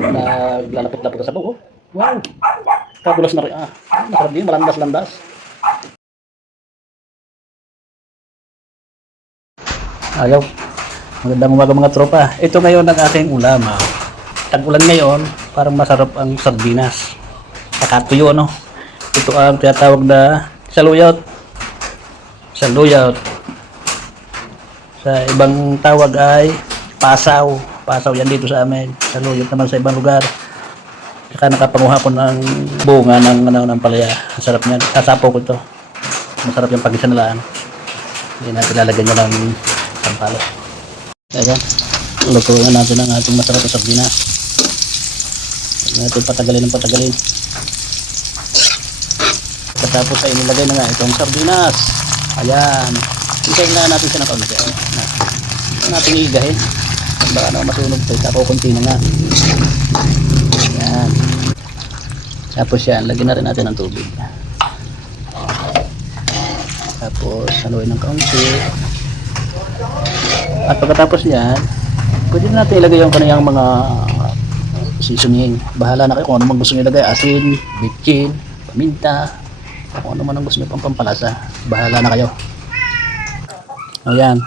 Naglalapot-lapot sa sabaw. Oh. Wow! Kagulas na rin. Masarap din. Malandas-landas. Ayaw. Magandang umaga mga tropa. Ito ngayon ang aking ulam. Tag-ulan ngayon, parang masarap ang sardinas. Nakatuyo, no? Ito ang tinatawag na saluyot. Saluyot. Sa ibang tawag ay pasaw. Pasaw yan dito sa amin. Saluyot naman sa ibang lugar. Saka nakapanguha ko ng bunga ng palaya. Ang sarap niyan. Kasapo ko ito. Masarap yung pag-isa na lang. Hindi natin lalagyan nyo ng sampalo. Ayan. Lutuin natin ang ating masarap na sardinas. Huwag natin patagalin ng patagalin. Tapos ay nilagay na nga itong sardinas. Ayan. Hintayin na natin siya ng kaunti. Ito natin iigahin. Baka na masunog ito. Tapos kunti na nga. Ayan. Tapos yan. Lagyan na rin natin ng tubig. Tapos haluin ng kaunti. At pagkatapos yan, pwede na natin ilagay yung kaniyang mga seasoning. Bahala na kayo kung ano man gusto nyo ilagay. Asin, bitchin, paminta, kung ano man ang gusto nyo pang pampalasa. Bahala na kayo. Ayan.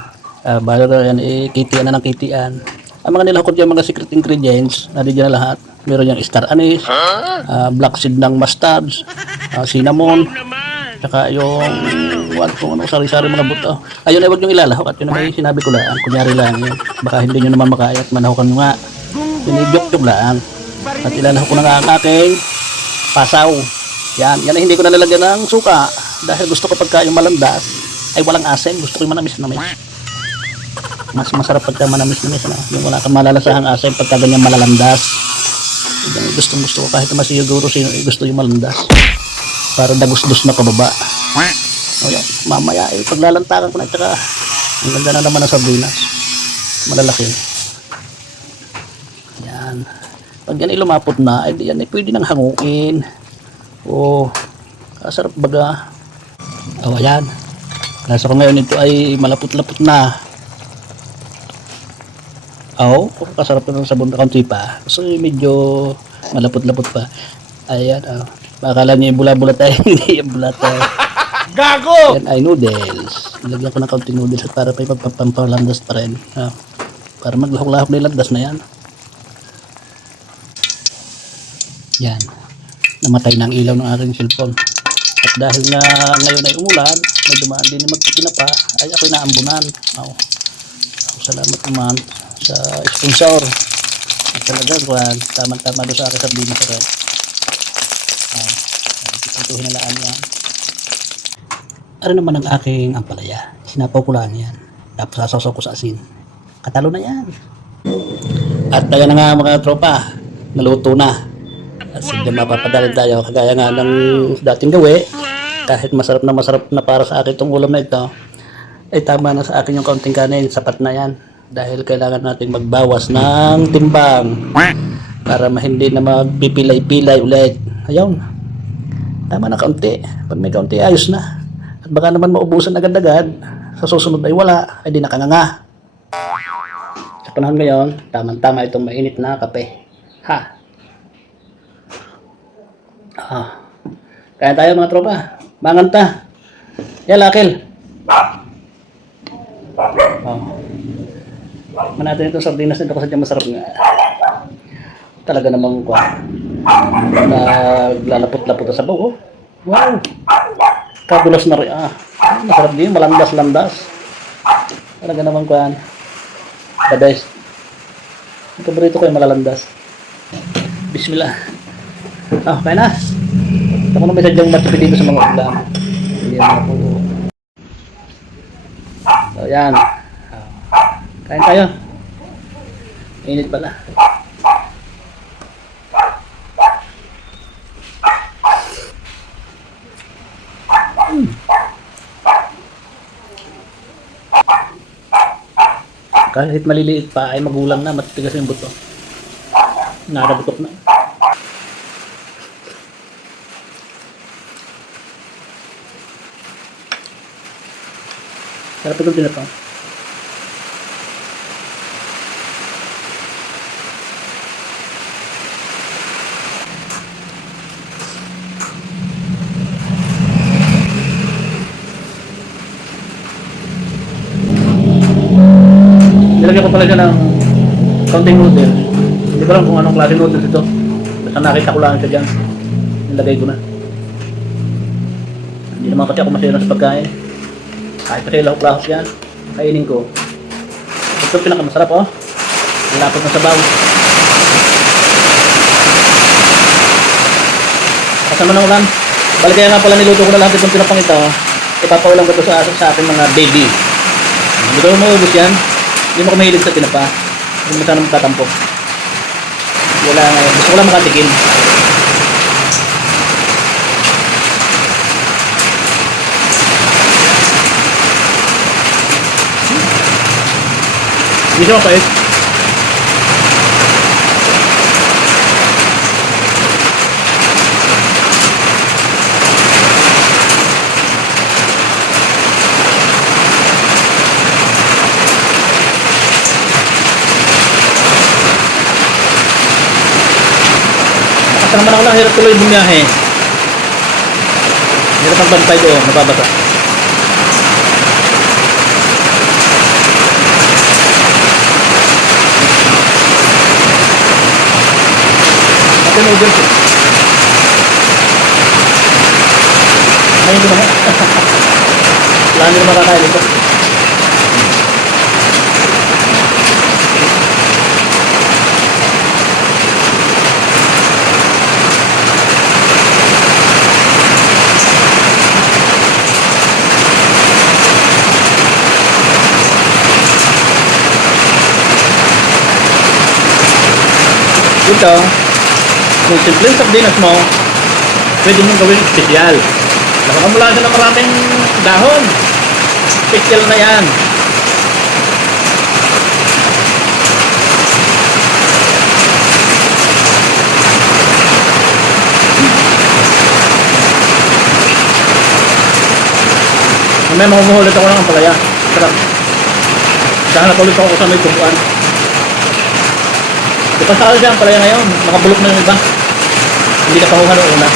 Bahala na yan, kitian na ng kitian. Ang mga nilahokot yung mga secret ingredients, nandito na lahat. Meron yung star anise, black seed ng mustards, cinnamon, saka yung kung ano, sari-sari mga buto. Ayun ay huwag nyo ilalahok at yun na may sinabi ko lang. Kunyari lang yun. Baka hindi nyo naman makaya at manahokan nyo nga. Pinijok-jok lang. At ilalahok ko na nga ang aking pasaw. Yan. Yan ay hindi ko nalalagyan ng suka. Dahil gusto ko pagka yung malandas ay walang asin. Gusto ko yung manamis-namis. Mas masarap pagka manamis-namis. No? Yung wala kang malalasahang asin pagka ganyan malalandas. Gusto ko kahit naman siguro gusto yung malandas. Para dagos-dos na pababa. O yan, mamaya ay paglalantakan ko na tsaka ang ganda na naman ng sardinas. Malalaki. Yan. Pag yan ay lumapot na, ay yan ay pwede nang hanguin. O, kasarap baga. O, ayan. Nasa ko ngayon ito ay malapot-lapot na. O, kasarap na ng sabon na kaunti pa. Kasi medyo malapot-lapot pa. Ayan, o. Akala niyo yung bula-bulat ay hindi yung bulat ay. Gago! Yan ay noodles. Ilagyan ko ng kaunting noodles at para pa ipapampalandas pa rin. Para maglahok-lahok na yung landas na yan. Yan. Namatay na ang ilaw ng aking cellphone. At dahil nga ngayon ay umulan, may dumaan din na magtitinapa, ay ako'y naambunan. Salamat naman sa sponsor. At talagang tama-tama doon sa aking sardinas sa rin. Ituhin na laan yan. Ano naman ang aking ampalaya? Sinapaw ko lang yan. Tapos sasaw ko sa asin. Katalo na yan. At kaya na nga mga tropa, naluto na. At sige mapapadalin tayo. Kagaya nga ng dating gawi, kahit masarap na para sa akin itong ulam na ito, ay tama na sa akin yung kaunting kanin. Sapat na yan. Dahil kailangan natin magbawas ng timbang para hindi na magpipilay-pilay ulit. Ayun. Tama na kaunti. Pag may kaunti, ayos na. At baka naman maubusan agad-agad. Sa susunod ay wala. Ay di nakanganga. Sa panahon ngayon, tamang-tama itong mainit na kape. Ha? Kaya tayo mga tropa. Manganta. Yan, Lakil. Manatin itong sardinas nito kasi masarap nga. Talaga namang naglalapot-lapot sa sabaw. Oh. Wow! Kagulas na rin. Masarap din. Malandas-landas. Talaga naman the best. Ang paborito ko yung malalandas. Bismillah. Kaya na. Ako na may sadyang matupi dito sa mga ulam. Hindi naman ako. So, yan. Kain tayo. Init pala. Kahit maliliit pa ay magulang na, matitigas yung buto. Nakabutok na. Sarap itong tinapang. pala siya ng counting noodles. Hindi ko lang kung anong klase noodles ito. Basta nakita ko lang siya dyan. Nilagay ko na. Hindi naman kasi ako masaya sa pagkain. Kahit kasi lahok-lahok yan, kainin ko. Ito pinakamasarap oh. Lapot ng sabaw. Kasama ng ulan. Balik kaya nga pala niluto ko na lahat itong pinapang ito. Ipapaulam ko ito sa aking mga baby. Hindi ko maubos yan. Hindi mo ko mahilig sa tinapa. Hindi mo sana magtatampo. Wala nga yan. Gusto ko lang makatikim. Hindi siya mapait. Basta naman ako lang, hirap tuloy bumiyahe. Hirap ang bantay ko, nababasa. Ate noodles eh. Ay, hindi naman. Wala nyo naman kakain ito. Ito, kung simpleng sardinas mo, pwede mong gawin espesyal. Nakakamula siya ng maraming dahon. Espesyal na yan. May mga umuhulit ako ng ampalaya. Sarap. Dahanap ulit ako sa may tubuan. Ipasakal siya ang palaya ngayon, nakabulok na yung iba. Hindi na pahuha ng una.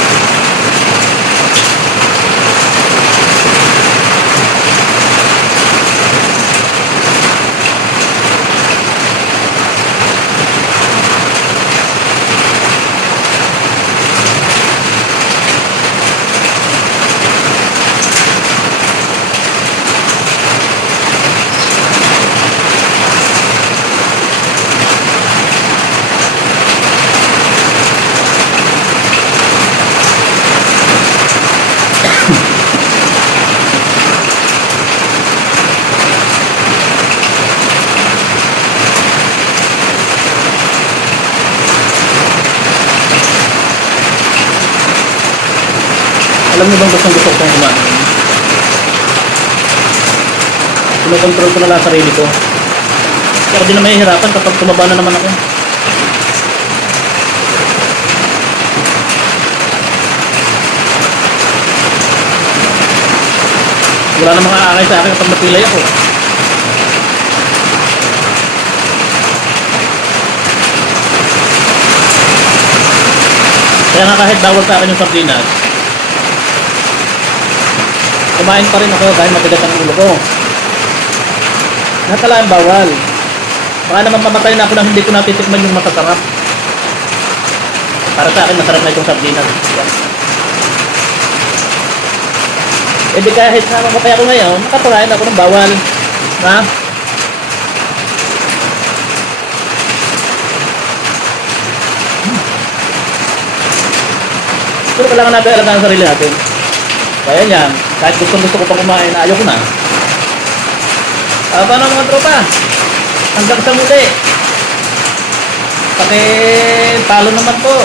Alam niyo bang gusto ko kong kumain? Kinokontrol ko na lang sarili ko. Pero di na mahihirapan kapag tumaba na naman ako. Wala namang aakay sa akin kapag napilay ako. Kaya nga kahit bawal sa akin yung sardinas, kumain pa rin ako dahil matigas ang ulo ko. Nakala ang bawal. Baka naman mamatay na ako nang hindi ko natitikman yung masasarap. Para sa akin masarap na itong sardinas. E di kahit na mamatay ako ngayon, makapakain ako ng bawal. Ha? Pero kailangan natin alagaan ang sarili natin. Kaya yan, kahit gusto ko pang kumain, ayaw ko na. Paano mga tropa? Hanggang sa muli. Paki-follow naman po.